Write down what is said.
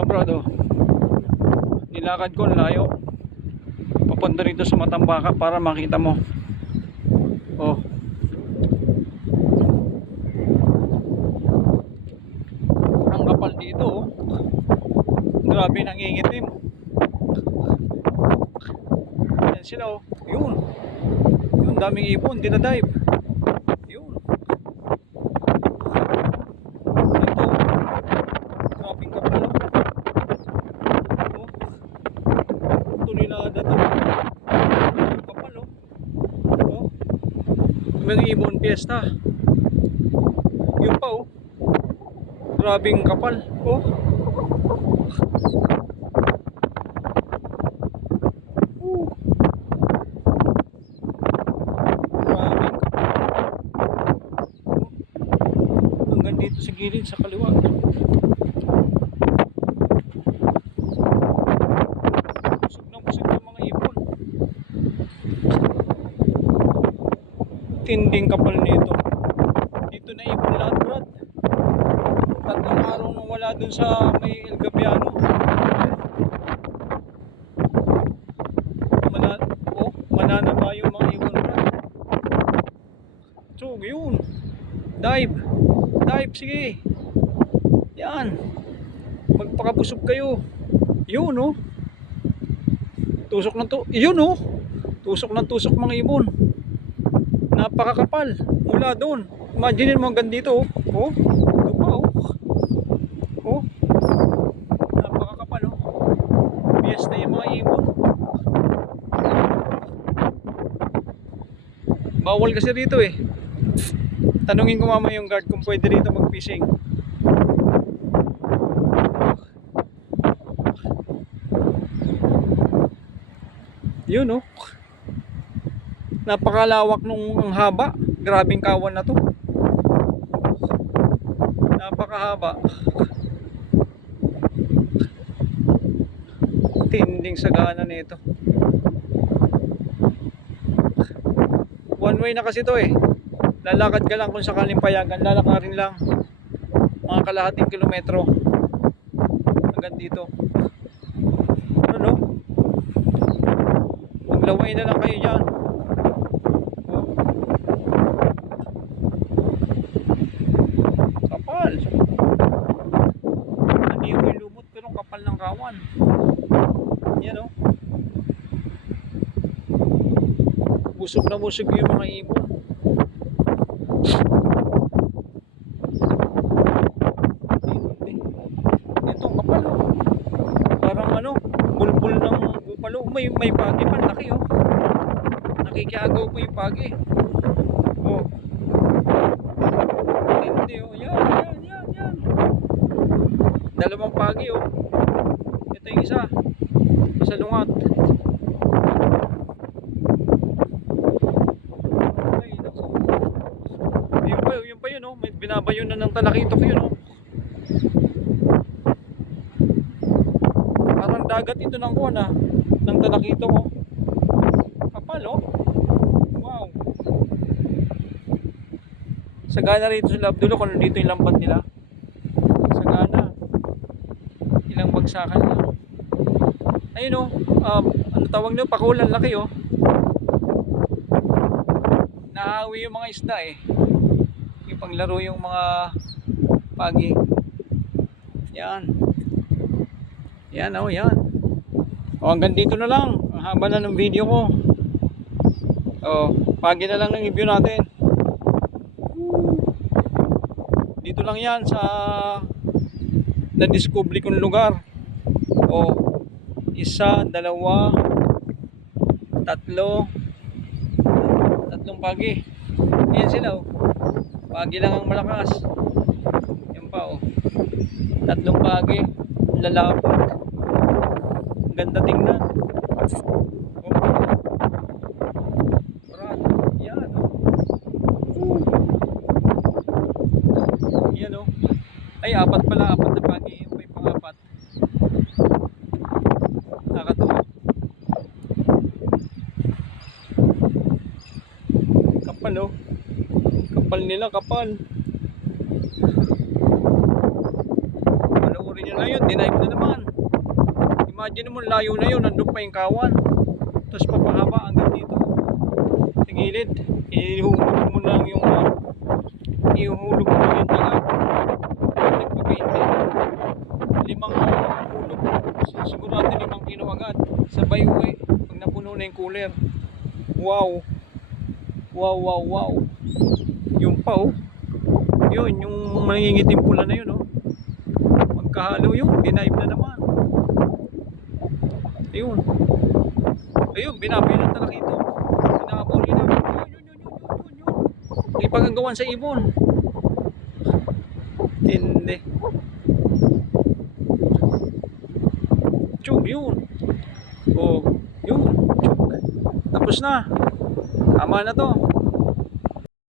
mga brad, oh. Nilakad ko layo papunta rito sa Matambaka para makita mo. Oh. Ang kapal dito, oh. Grabe nangingitim. Yan sila, oh. Yun. Yun, daming ibon, dinadive. Yun. Ito. Grabing kapal, oh. Oh. Tuloy na to. Kapal, oh. Oh. May ibon piyesta. Yun pa, oh. Grabing kapal, oh. Hanggang dito sa gilid sa kaliwa. Busog ng mga ibon. Tinding kapal nito. Dito na ibon lahat, brad. Tatlong araw nung wala dun sa may El Gabiano. Mananaba yung mga ibon, brad. So, yun. Dive, sige. Yan. Magpakabusog kayo. Yun, oh. Tusok ng yun, oh. Tusok ng tusok mga ibon. Napakakapal. Mula doon. Imagine mo hanggang dito, oh. Oh. Ito pa, oh. Oh. Napakakapal, oh. Bias na yung mga ibon. Bawal kasi dito, eh. Tanungin ko mamaya yung guard kung pwede rito mag-fishing. Yun, oh. Napakalawak nung ang haba. Grabing kawan na to. Napakahaba. Tinding sagana nito. One way na kasi to, eh. Lalakad ka lang kung sakaling payagan. Lalakarin lang mga kalahating kilometro hanggang dito. Ano? Maglaway na lang kayo dyan. Oh. Kapal. Hindi yung lumot pero kapal ng kawan. Yan, oh. Busog na busog yung mga ibon. Itong kapal, oh. Parang ano, bulbul ng bupalo. May pagi pa, laki, oh. Nakikiagaw po yung pagi. Oh. Hindi, oh. Yan. Dalawang pagi, oh. Ito yung isa. Sa lungat. Ay, naku. Yun pa yun, oh. May binabayo na ng talakitok yun, oh. Parang dagat ito ng kuwan, ah. Ng talakitok, oh. Kapal, oh. Wow. Sagana rito sa Labdulo kung nandito yung lambat nila. Sagana. Ilang bagsakan lang. Ayun, oh. Ano tawag nyo? Pakulan, laki, oh. Naawi yung mga isda, eh. Ipanglaro yung mga pagi. Yan. Yan, oh, yan. O, hanggang dito na lang. Ang haba na ng video ko. O, pagi na lang ng review natin. Dito lang yan sa na-discover kong lugar. O, isa, dalawa, tatlong pagi. Yan sila, oh. Pagi lang ang malakas. Yan pa, oh. Tatlong pagi. Lalapot. Ganda tingnan. Oh. Brad. Yan, oh. Yan, oh. Ay, apat pala. Apat na pagi. May pang-apat. Nakatuwa. Kapal, oh. Kapal nila, kapal. Panoorin nyo na yun. Dinive na naman. Imagine mo, layo na yun, nandun pa yung kawan. Tapos papahaba hanggang dito. Sa gilid. Ihuhulog mo lang yung ihuhulog mo lang yung taga. Nagpapahintay. 5 hulog. Sigurado 5 kilo agad. Sabay uwi. Pag napuno na yung cooler. Wow. Wow, wow, wow. Yung pa oh. Yun, yung mangingitim pula na yun oh. Magkahalo yun, dinaib na naman. Ayun. Ayun, binaboy ng talakito. Binabol. Yun. Ipagagawan sa ibon. Hindi. Tiyog, yun. Oh, yun. Tiyog. Tapos na. Tama na to.